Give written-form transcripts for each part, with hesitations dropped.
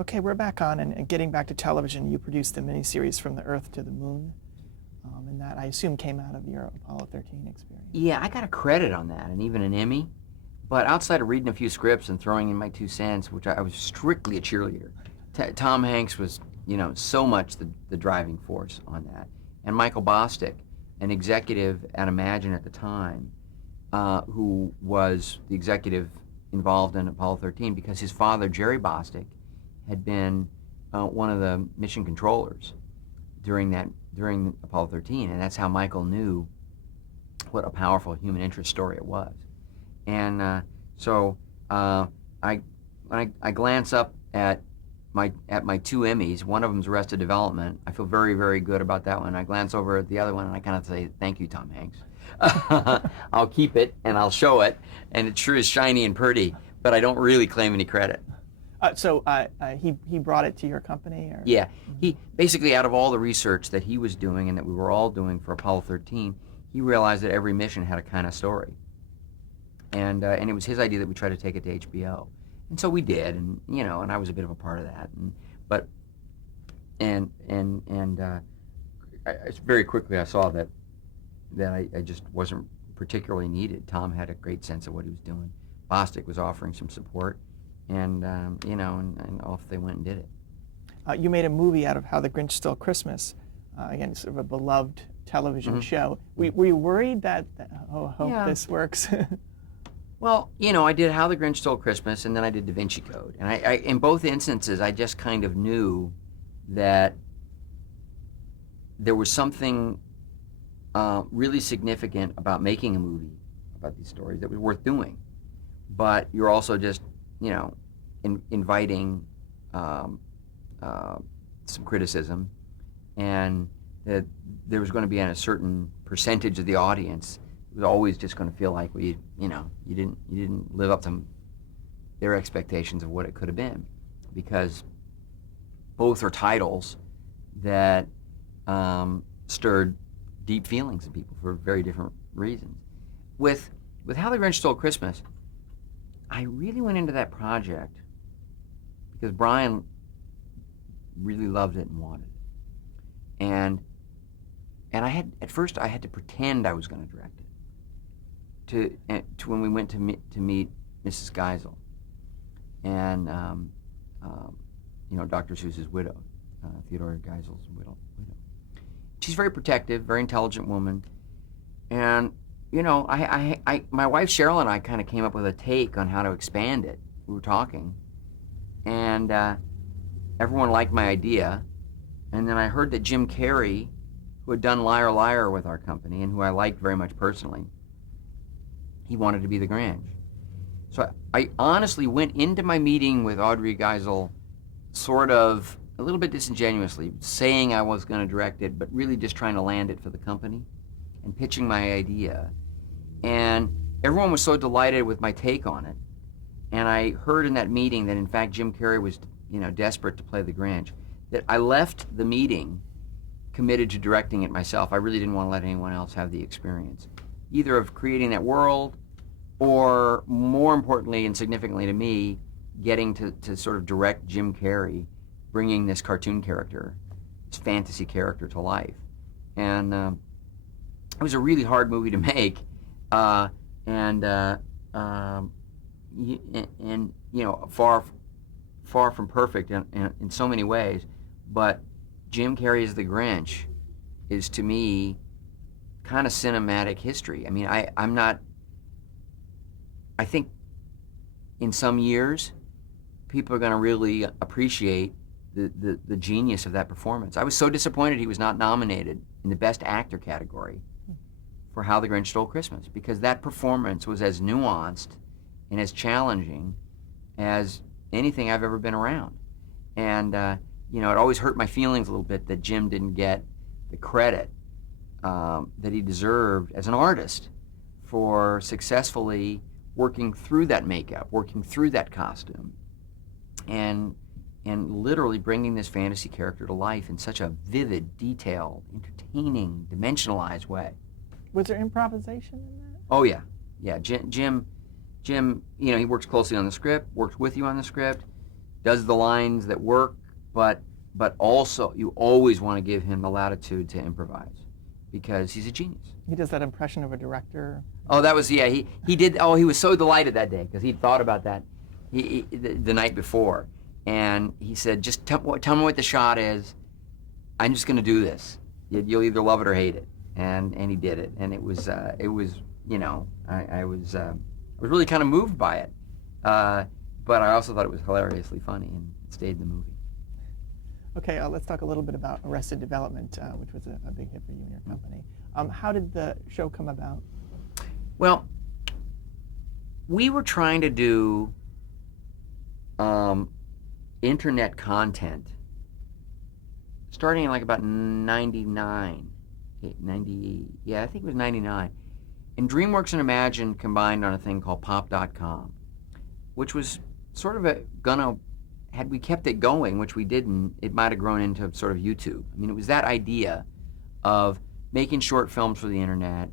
Okay, we're back on, and getting back to television, you produced the miniseries From the Earth to the Moon, and that, I assume, came out of your Apollo 13 experience. Yeah, I got a credit on that, and even an Emmy. But outside of reading a few scripts and throwing in my 2 cents, which I was strictly a cheerleader, Tom Hanks was, so much the driving force on that. And Michael Bosstick, an executive at Imagine at the time, who was the executive involved in Apollo 13 because his father, Jerry Bosstick, had been one of the mission controllers during Apollo 13, and that's how Michael knew what a powerful human interest story it was. And so when I glance up at my 2 Emmys, one of them's Arrested Development. I feel very, very good about that one. I glance over at the other one and I kind of say, thank you, Tom Hanks. I'll keep it and I'll show it, and it sure is shiny and pretty, but I don't really claim any credit. So he brought it to your company? Or? Yeah, he basically, out of all the research that he was doing and that we were all doing for Apollo 13, he realized that every mission had a kind of story. And it was his idea that we try to take it to HBO. And so we did, and and I was a bit of a part of that. Very quickly I saw that I just wasn't particularly needed. Tom had a great sense of what he was doing. Bosstick was offering some support, and off they went and did it. You made a movie out of How the Grinch Stole Christmas, again, sort of a beloved television show. Were you worried that I hope this works? Well, I did How the Grinch Stole Christmas, and then I did Da Vinci Code. And I in both instances, I just kind of knew that there was something really significant about making a movie about these stories that was worth doing. But you're also just, inviting some criticism, and that there was going to be a certain percentage of the audience it was always just going to feel like you didn't live up to their expectations of what it could have been, because both are titles that stirred deep feelings in people for very different reasons. With How the Grinch Stole Christmas, I really went into that project because Brian really loved it and wanted it, and at first I had to pretend I was going to direct it. To when we went to meet Mrs. Geisel, and Dr. Seuss's widow, Theodore Geisel's widow. She's very protective, very intelligent woman, and my wife Cheryl and I kind of came up with a take on how to expand it. We were talking, and everyone liked my idea, and then I heard that Jim Carrey, who had done Liar Liar with our company and who I liked very much personally, he wanted to be the Grinch. So I honestly went into my meeting with Audrey Geisel sort of a little bit disingenuously, saying I was going to direct it, but really just trying to land it for the company and pitching my idea. And everyone was so delighted with my take on it. And I heard in that meeting that, in fact, Jim Carrey was, desperate to play the Grinch, that I left the meeting committed to directing it myself. I really didn't want to let anyone else have the experience, either of creating that world, or more importantly and significantly to me, getting to sort of direct Jim Carrey, bringing this cartoon character, this fantasy character to life. And it was a really hard movie to make, far from perfect in so many ways. But Jim Carrey as the Grinch is, to me, kind of cinematic history. I mean, I think in some years, people are going to really appreciate the genius of that performance. I was so disappointed he was not nominated in the Best Actor category for How the Grinch Stole Christmas, because that performance was as nuanced and as challenging as anything I've ever been around. And, it always hurt my feelings a little bit that Jim didn't get the credit that he deserved as an artist for successfully working through that makeup, working through that costume, and literally bringing this fantasy character to life in such a vivid, detailed, entertaining, dimensionalized way. Was there improvisation in that? Oh yeah. Jim, he works closely on the script, works with you on the script, does the lines that work, but also you always want to give him the latitude to improvise because he's a genius. He does that impression of a director. Oh, that was he did. Oh, he was so delighted that day because he'd thought about that the night before, and he said, "Just tell me what the shot is. I'm just going to do this. You'll either love it or hate it." And he did it, and it was you know, I was really kind of moved by it, but I also thought it was hilariously funny and it stayed in the movie. Okay, let's talk a little bit about Arrested Development, which was a big hit for you and your company. How did the show come about? Well, we were trying to do internet content starting in like about 99, 90, yeah, I think it was 99. And DreamWorks and Imagine combined on a thing called Pop.com, which was sort of had we kept it going, which we didn't, it might have grown into sort of YouTube. I mean, it was that idea of making short films for the internet,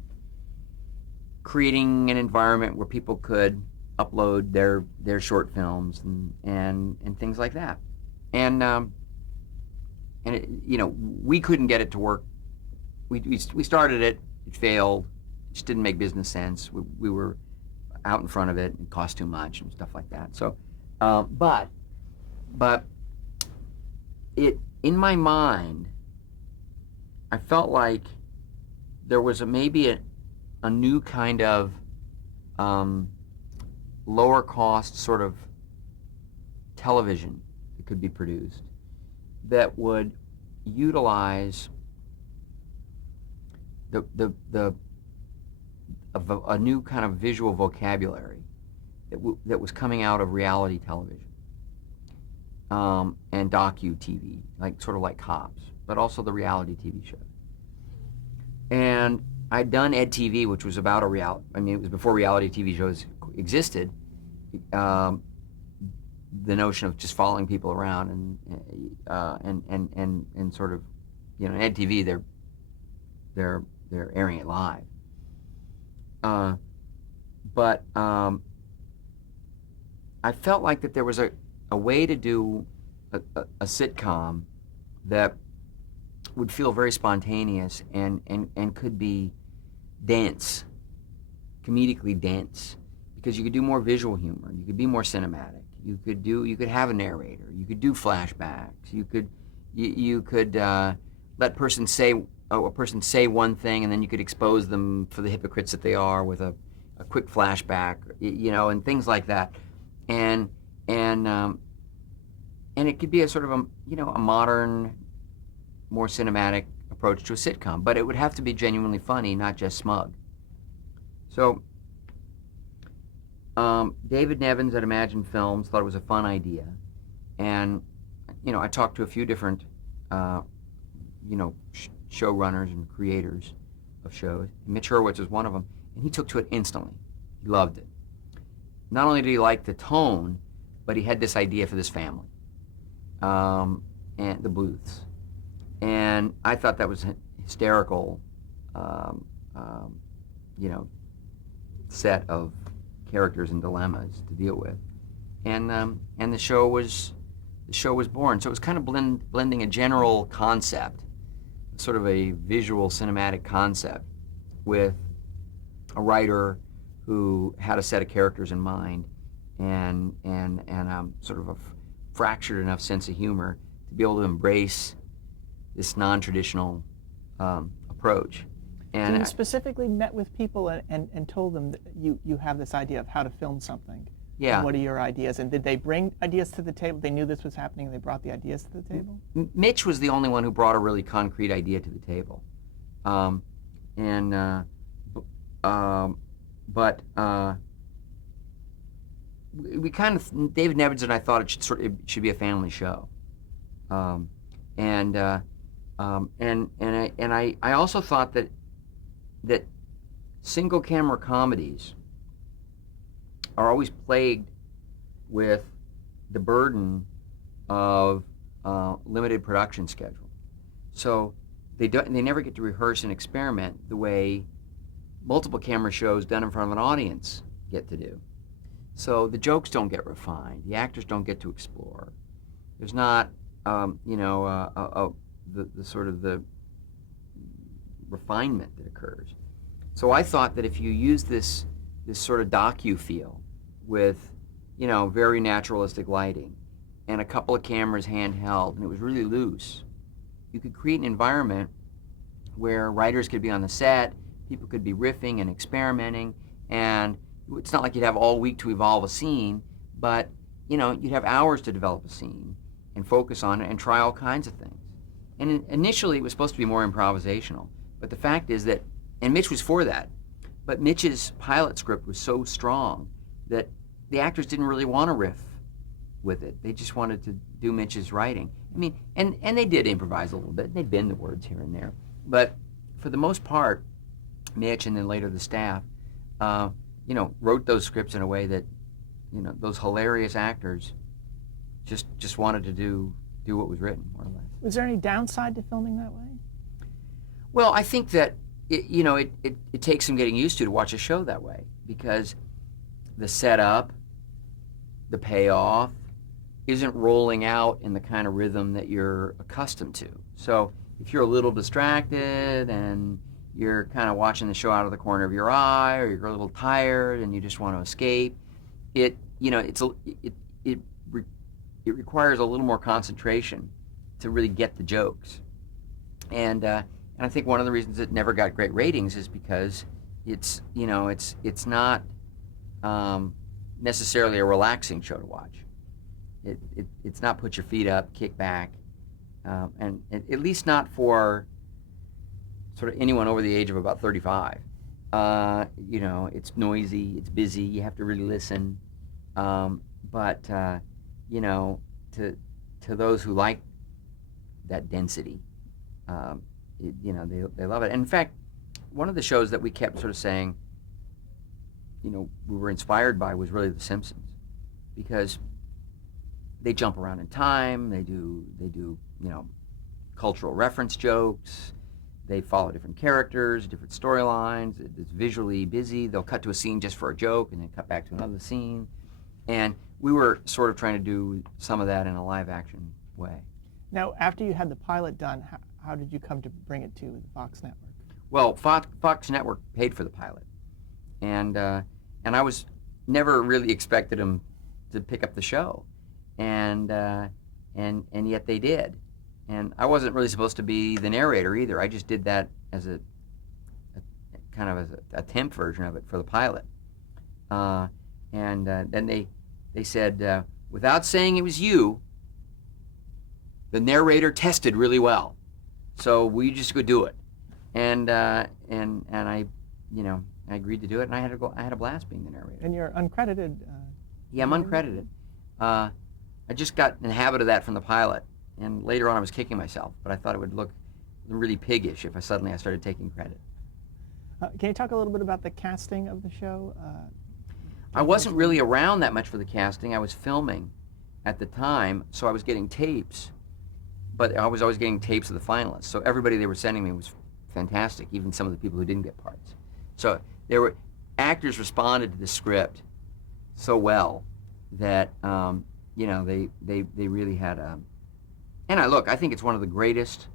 creating an environment where people could upload their short films and things like that. And it, you know, we couldn't get it to work. We started it, it failed, it just didn't make business sense. We were out in front of it, it cost too much and stuff like that. So, but it, in my mind, I felt like there was maybe a new kind of lower cost sort of television that could be produced that would utilize a new kind of visual vocabulary that was coming out of reality television and docu-TV, sort of like Cops, but also the reality TV shows. And I'd done Ed TV, which was about it was before reality TV shows existed. The notion of just following people around and sort of, you know, Ed TV, they're airing it live. But I felt like that there was a way to do a sitcom that would feel very spontaneous and could be dense, comedically dense, because you could do more visual humor, you could be more cinematic, you could have a narrator, you could do flashbacks, you could let a person say one thing and then you could expose them for the hypocrites that they are with a quick flashback, you know, and things like that, and it could be a sort of a modern, more cinematic approach to a sitcom, but it would have to be genuinely funny, not just smug. So David Nevins at Imagine Films thought it was a fun idea, and I talked to a few different showrunners and creators of shows. Mitch Hurwitz was one of them, and he took to it instantly. He loved it. Not only did he like the tone, but he had this idea for this family, and the Bluths. And I thought that was a hysterical, set of characters and dilemmas to deal with, and the show was born. So it was kind of blending a general concept, sort of a visual cinematic concept, with a writer who had a set of characters in mind, and sort of a fractured enough sense of humor to be able to embrace this non-traditional approach. And you specifically met with people and told them that you have this idea of how to film something. Yeah. And what are your ideas? And did they bring ideas to the table? They knew this was happening and they brought the ideas to the table? Mitch was the only one who brought a really concrete idea to the table. We kind of, David Nevins and I thought it should be a family show. I also thought that single camera comedies are always plagued with the burden of limited production schedule. So they never get to rehearse and experiment the way multiple camera shows done in front of an audience get to do. So the jokes don't get refined, the actors don't get to explore. There's not, the sort of the refinement that occurs. So I thought that if you use this sort of docu feel with, very naturalistic lighting and a couple of cameras handheld, and it was really loose, you could create an environment where writers could be on the set, people could be riffing and experimenting, and it's not like you'd have all week to evolve a scene, but you'd have hours to develop a scene and focus on it and try all kinds of things. And initially it was supposed to be more improvisational, but the fact is that, and Mitch was for that, but Mitch's pilot script was so strong that the actors didn't really want to riff with it. They just wanted to do Mitch's writing. I mean, and they did improvise a little bit. They'd bend the words here and there. But for the most part, Mitch and then later the staff, wrote those scripts in a way that, those hilarious actors just wanted to do what was written, more or less. Was there any downside to filming that way? Well, I think that it takes some getting used to watch a show that way, because the setup, the payoff, isn't rolling out in the kind of rhythm that you're accustomed to. So if you're a little distracted and you're kind of watching the show out of the corner of your eye, or you're a little tired and you just want to escape, it requires a little more concentration to really get the jokes. And I think one of the reasons it never got great ratings is because it's not necessarily a relaxing show to watch. It's not put your feet up, kick back, and at least not for sort of anyone over the age of about 35. It's noisy, it's busy, you have to really listen. But to those who like that density, they love it. And in fact, one of the shows that we kept sort of saying, we were inspired by was really The Simpsons, because they jump around in time, they do cultural reference jokes, they follow different characters, different storylines, it's visually busy, they'll cut to a scene just for a joke and then cut back to another scene. And we were sort of trying to do some of that in a live action way. Now, after you had the pilot done, how did you come to bring it to the Fox network? Well, Fox Network paid for the pilot, and I was never really expected them to pick up the show, and yet they did, and I wasn't really supposed to be the narrator either. I just did that as a kind of as a temp version of it for the pilot, and then they said, without saying it was you, the narrator tested really well, so we just go do it. And I agreed to do it, and I had a blast being the narrator. And you're uncredited. Yeah, I'm uncredited. I just got in the habit of that from the pilot, and later on I was kicking myself, but I thought it would look really piggish if I started taking credit. Can you talk a little bit about the casting of the show? I wasn't really around that much for the casting. I was filming at the time, so I was getting tapes, but I was always getting tapes of the finalists. So everybody they were sending me was fantastic, even some of the people who didn't get parts. So actors responded to the script so well that they really had a. And I think it's one of the greatest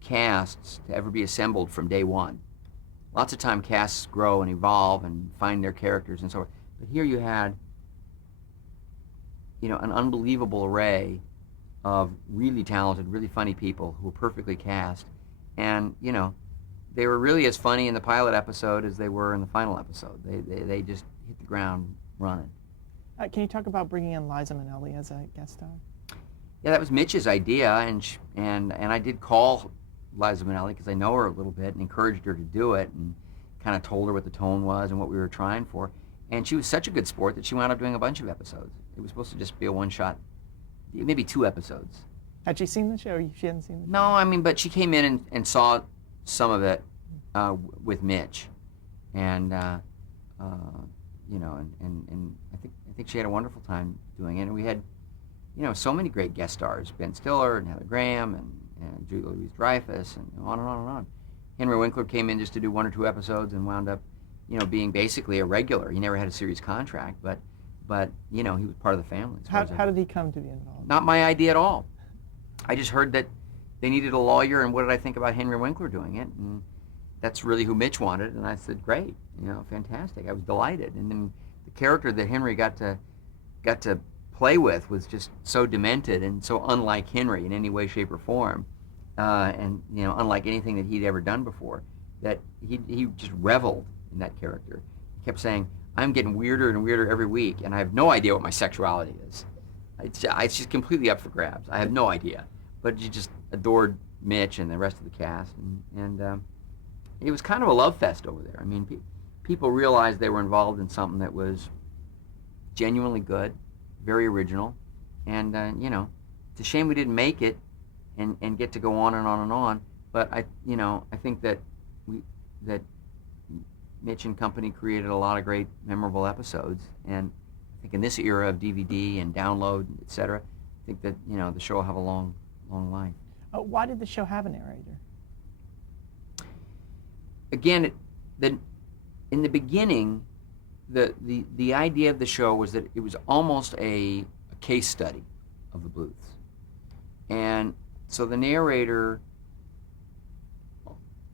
casts to ever be assembled from day one. Lots of time casts grow and evolve and find their characters and so forth. But here you had, an unbelievable array of really talented, really funny people who were perfectly cast. And, they were really as funny in the pilot episode as they were in the final episode. They just hit the ground running. Can you talk about bringing in Liza Minnelli as a guest star? Yeah, that was Mitch's idea, and I did call Liza Minnelli because I know her a little bit and encouraged her to do it and kind of told her what the tone was and what we were trying for. And she was such a good sport that she wound up doing a bunch of episodes. It was supposed to just be a one-shot, maybe 2 episodes. Had she seen the show? She hadn't seen the show? No, but she came in and saw some of it with Mitch, and and I think she had a wonderful time doing it. And we had, so many great guest stars: Ben Stiller and Heather Graham and Julia Louis-Dreyfus, and on and on and on. Henry Winkler came in just to do 1 or 2 episodes and wound up, being basically a regular. He never had a series contract, but but you know, he was part of the family. As far How, as I how did he come to be involved? Not my idea at all. I just heard that they needed a lawyer, and what did I think about Henry Winkler doing it? And that's really who Mitch wanted, and I said, great, you know, fantastic. I was delighted. And then the character that Henry got to play with was just so demented and so unlike Henry in any way, shape, or form, and you know, unlike anything that he'd ever done before, that he just reveled in that character. He kept saying, I'm getting weirder and weirder every week, and I have no idea what my sexuality is. It's just completely up for grabs. I have no idea. But you just adored Mitch and the rest of the cast, and it was kind of a love fest over there. I mean, people realized they were involved in something that was genuinely good, very original, and you know, it's a shame we didn't make it and get to go on and on and on. But I think that Mitch and company created a lot of great, memorable episodes, and I think in this era of DVD and download, etc., I think that, you know, the show will have a long life. Why did the show have a narrator? Again, in the beginning, the idea of the show was that it was almost a case study of the Bluths, and so the narrator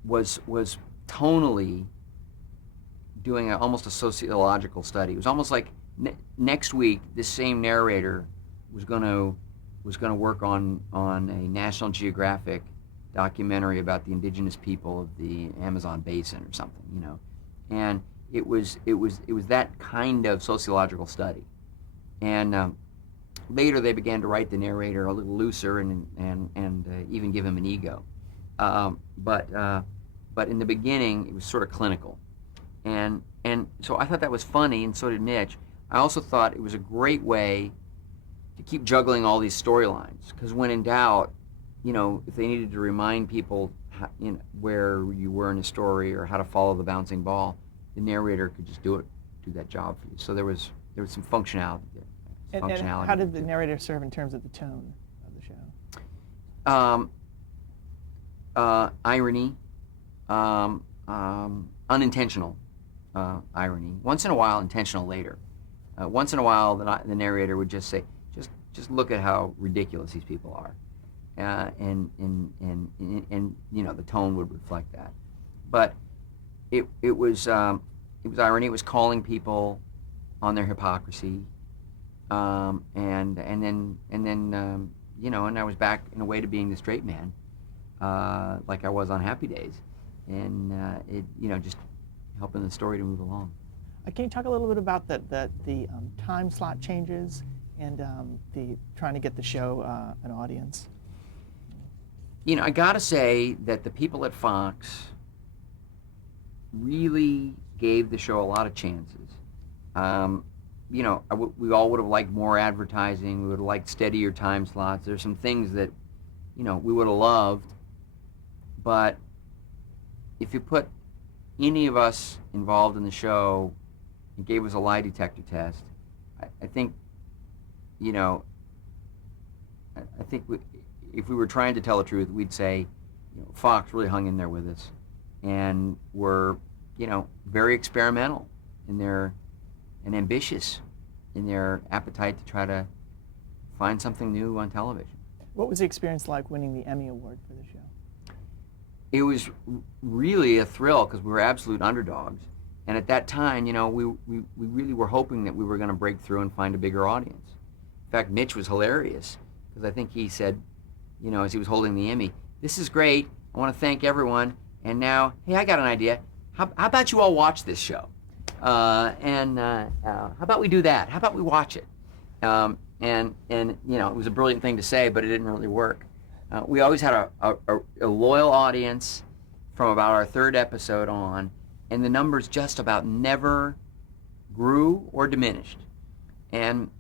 was tonally doing almost a sociological study. It was almost like next week this same narrator was going to work on a National Geographic documentary about the indigenous people of the Amazon basin or something, you know, and it was that kind of sociological study. And later they began to write the narrator a little looser and even give him an ego, but in the beginning it was sort of clinical, and so I thought that was funny, and so did Mitch. I also thought it was a great way to keep juggling all these storylines, because when in doubt, you know, if they needed to remind people how, you know, where you were in a story or how to follow the bouncing ball, the narrator could just do that job for you. So there was some functionality there. And how did the narrator serve in terms of the tone of the show? Irony, unintentional irony. Once in a while, intentional later. Once in a while, the narrator would just say, just look at how ridiculous these people are. And you know, the tone would reflect that. But it was irony. It was calling people on their hypocrisy, and then you know, and I was back in a way to being the straight man, like I was on Happy Days, and it, you know, just helping the story to move along. Can you talk a little bit about the time slot changes and the trying to get the show an audience? You know, I gotta say that the people at Fox really gave the show a lot of chances. You know, we all would have liked more advertising. We would have liked steadier time slots. There's some things that, you know, we would have loved. But if you put any of us involved in the show and gave us a lie detector test, I think, you know, I think if we were trying to tell the truth, we'd say, you know, Fox really hung in there with us and were, you know, very experimental in their, and ambitious in their appetite to try to find something new on television. What was the experience like winning the Emmy Award for the show? It was really a thrill because we were absolute underdogs. And at that time, you know, we really were hoping that we were going to break through and find a bigger audience. In fact, Mitch was hilarious because I think he said, you know, as he was holding the Emmy, "This is great. I want to thank everyone. And now, hey, I got an idea. How about you all watch this show? How about we do that? How about we watch it?" And you know, it was a brilliant thing to say, but it didn't really work. We always had a loyal audience from about our third episode on, and the numbers just about never grew or diminished. And,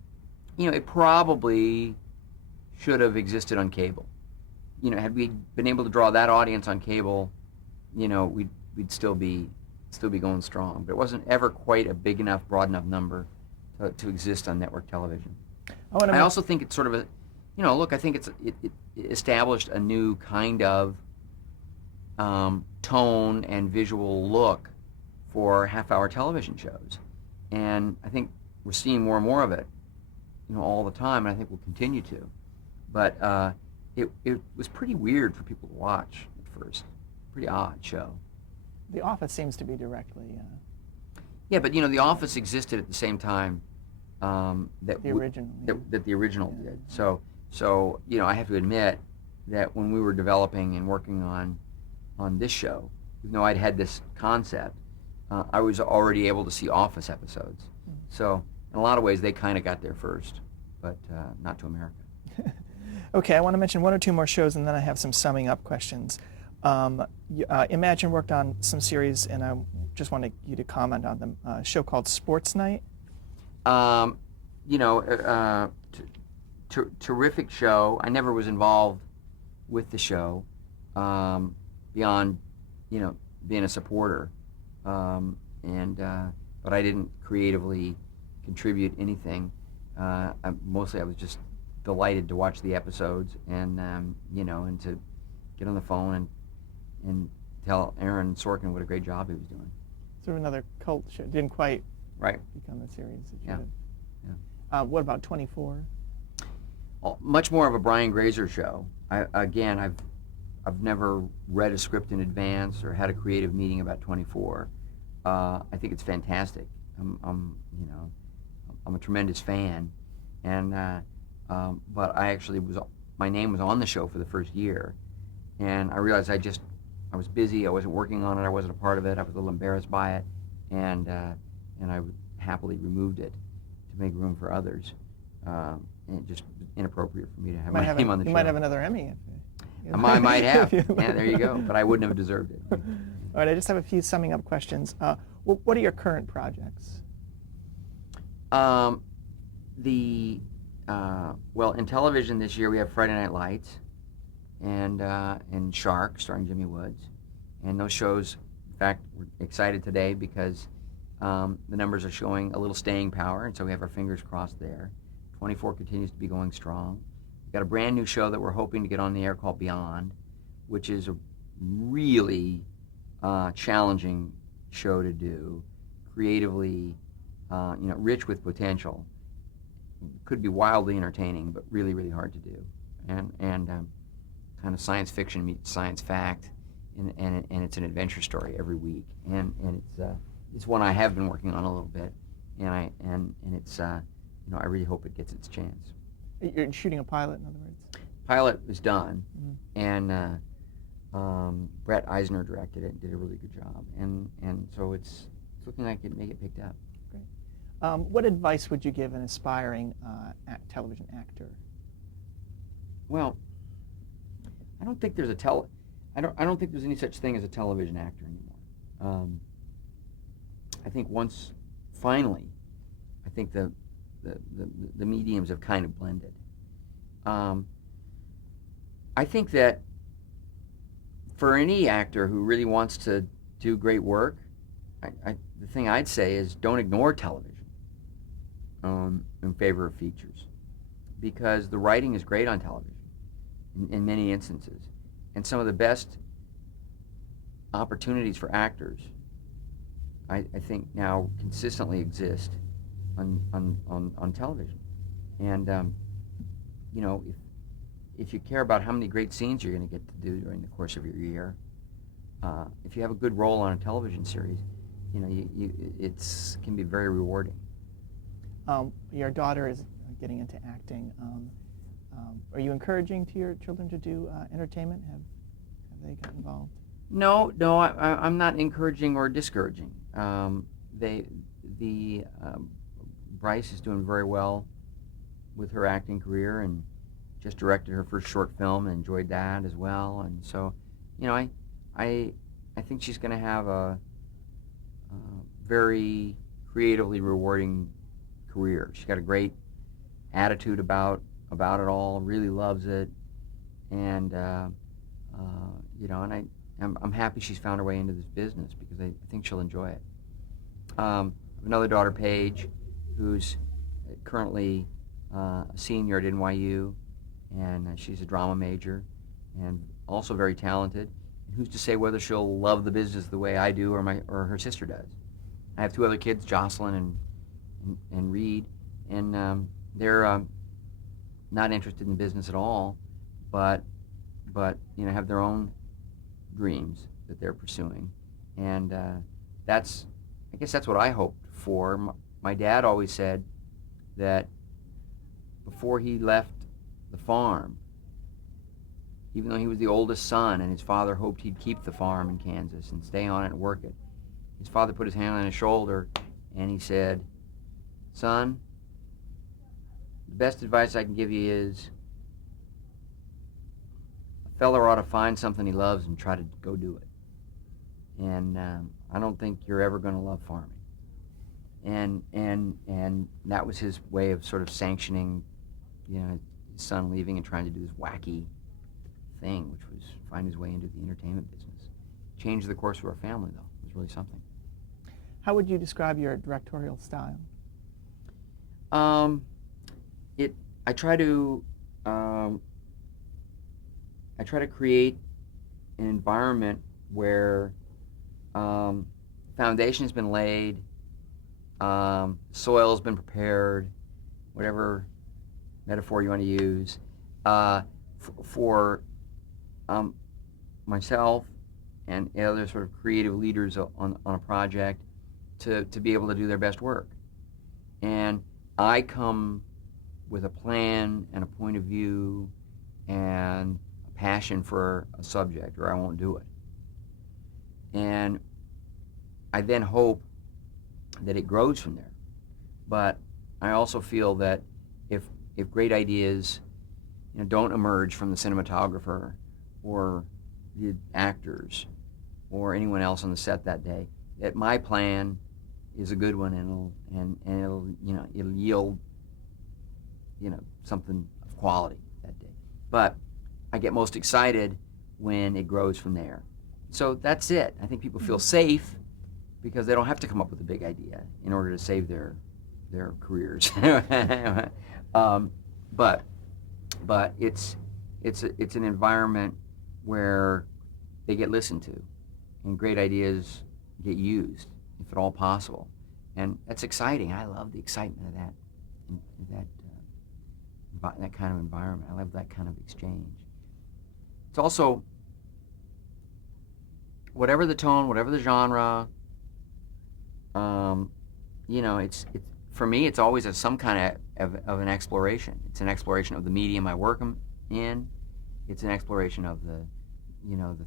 you know, it probably should have existed on cable. You know, had we been able to draw that audience on cable, you know, we'd still be going strong. But it wasn't ever quite a big enough, broad enough number to exist on network television. I also think it's sort of a, you know, look, I think it established a new kind of tone and visual look for half-hour television shows. And I think we're seeing more and more of it, all the time, and I think we'll continue to. But it was pretty weird for people to watch at first. Pretty odd show. The Office seems to be directly Yeah, but The Office existed at the same time that the original. that the original did. So I have to admit that when we were developing and working on this show, even though I'd had this concept, I was already able to see Office episodes. Mm-hmm. So in a lot of ways, they kind of got there first, but not to America. Okay, I want to mention one or two more shows, and then I have some summing up questions. Imagine worked on some series, and I just wanted you to comment on them. A show called Sports Night. Terrific show. I never was involved with the show beyond, being a supporter, but I didn't creatively contribute anything. I was just delighted to watch the episodes and and to get on the phone and tell Aaron Sorkin what a great job he was doing. Sort of another cult show. Didn't quite right become the series that you yeah. did. Yeah. What about 24? Much more of a Brian Grazer show. I've never read a script in advance or had a creative meeting about 24. I think it's fantastic. I'm a tremendous fan, and but I actually my name was on the show for the first year, and I realized I was busy. I wasn't working on it. I wasn't a part of it. I was a little embarrassed by it, and I happily removed it to make room for others. And it just inappropriate for me to have my name on the show. You might have another Emmy. I might have. Yeah, there you go. But I wouldn't have deserved it. All right, I just have a few summing up questions. What are your current projects? In television this year we have Friday Night Lights and Shark, starring Jimmy Woods. And those shows, in fact, we're excited today because the numbers are showing a little staying power, and so we have our fingers crossed there. 24 continues to be going strong. We've got a brand new show that we're hoping to get on the air called Beyond, which is a really challenging show to do, creatively, rich with potential. Could be wildly entertaining, but really, really hard to do. And kind of science fiction meets science fact, and it's an adventure story every week. And it's one I have been working on a little bit, and it's I really hope it gets its chance. You're shooting a pilot, in other words? Pilot is done, mm-hmm. and Brett Eisner directed it and did a really good job. And so it's looking like it may get picked up. Great. What advice would you give an aspiring television actor? Well, I don't think there's I don't think there's any such thing as a television actor anymore. I think finally, I think the mediums have kind of blended. I think that for any actor who really wants to do great work, the thing I'd say is don't ignore television in favor of features, because the writing is great on television in many instances, and some of the best opportunities for actors I think now consistently exist on television. And if you care about how many great scenes you're going to get to do during the course of your year, if you have a good role on a television series, it can be very rewarding. Your daughter is getting into acting. Are you encouraging to your children to do entertainment? Have they got involved? No, I'm not encouraging or discouraging. Bryce is doing very well with her acting career, and just directed her first short film and enjoyed that as well. And so, I think she's going to have a very creatively rewarding career. She's got a great attitude about it all. Really loves it, and I'm happy she's found her way into this business because I think she'll enjoy it. I have another daughter, Paige, who's currently a senior at NYU, and she's a drama major and also very talented. And who's to say whether she'll love the business the way I do or her sister does? I have two other kids, Jocelyn and read, and they're not interested in business at all, but have their own dreams that they're pursuing, and I guess that's what I hoped for. My dad always said that before he left the farm, even though he was the oldest son and his father hoped he'd keep the farm in Kansas and stay on it and work it, his father put his hand on his shoulder and he said, "Son, the best advice I can give you is a feller ought to find something he loves and try to go do it. And I don't think you're ever going to love farming." And that was his way of sort of sanctioning, his son leaving and trying to do this wacky thing, which was find his way into the entertainment business. Changed the course of our family, though. It was really something. How would you describe your directorial style? I try to create an environment where foundation has been laid, soil has been prepared, whatever metaphor you want to use, for myself and other sort of creative leaders on a project to be able to do their best work. And I come with a plan and a point of view and a passion for a subject, or I won't do it. And I then hope that it grows from there. But I also feel that if great ideas don't emerge from the cinematographer or the actors or anyone else on the set that day, that my plan is a good one, and it'll yield something of quality that day. But I get most excited when it grows from there. So that's it. I think people feel safe because they don't have to come up with a big idea in order to save their careers. But it's an environment where they get listened to and great ideas get used, if at all possible, and that's exciting. I love the excitement of that kind of environment. I love that kind of exchange. It's also, whatever the tone, whatever the genre, it's for me, it's always some kind of an exploration. It's an exploration of the medium I work in. It's an exploration of the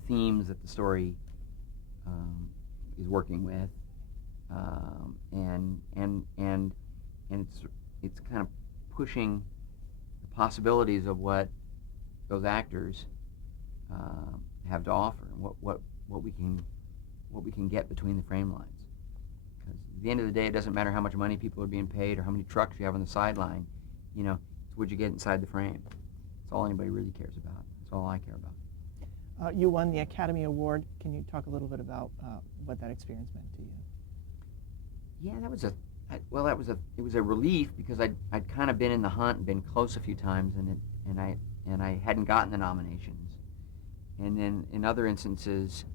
themes that the story is working with, and it's kind of pushing the possibilities of what those actors have to offer, and what we can get between the frame lines. Because at the end of the day, it doesn't matter how much money people are being paid or how many trucks you have on the sideline. It's what you get inside the frame. It's all anybody really cares about. It's all I care about. You won the Academy Award. Can you talk a little bit about what that experience meant to you? Yeah, it was a relief because I'd kind of been in the hunt and been close a few times, and I hadn't gotten the nominations, and then in other instances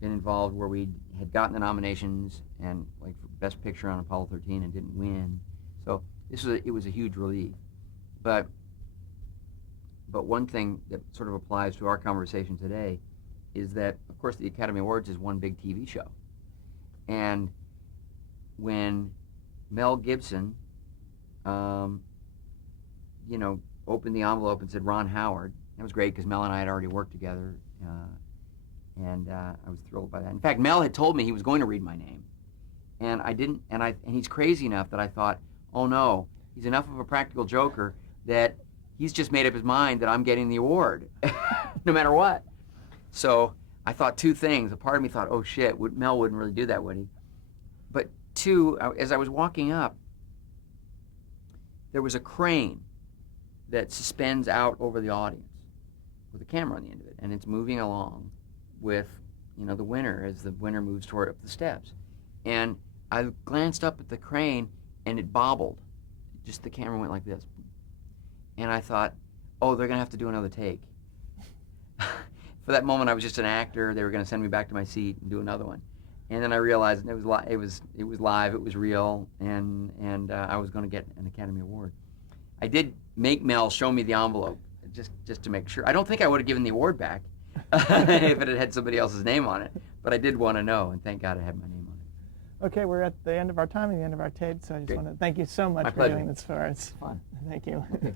been involved where we had gotten the nominations and like for Best Picture on Apollo 13 and didn't win. So it was a huge relief, but one thing that sort of applies to our conversation today is that, of course, the Academy Awards is one big TV show. And when Mel Gibson, opened the envelope and said Ron Howard, that was great because Mel and I had already worked together, and I was thrilled by that. In fact, Mel had told me he was going to read my name, and I didn't. And he's crazy enough that I thought, oh no, he's enough of a practical joker that he's just made up his mind that I'm getting the award, no matter what. So I thought two things. A part of me thought, oh shit, Mel wouldn't really do that, would he? But two, as I was walking up, there was a crane that suspends out over the audience with a camera on the end of it, and it's moving along with, the winner as the winner moves toward up the steps. And I glanced up at the crane, and it bobbled. Just the camera went like this. And I thought, oh, they're going to have to do another take. For that moment, I was just an actor. They were going to send me back to my seat and do another one. And then I realized it was live, it was real, and I was going to get an Academy Award. I did make Mel show me the envelope just to make sure. I don't think I would have given the award back if it had somebody else's name on it, but I did want to know, and thank God I had my name on it. Okay, we're at the end of our time and the end of our tape, so I just Great. want to thank you so much My for pleasure. doing this for us. Fun. Thank you. Okay.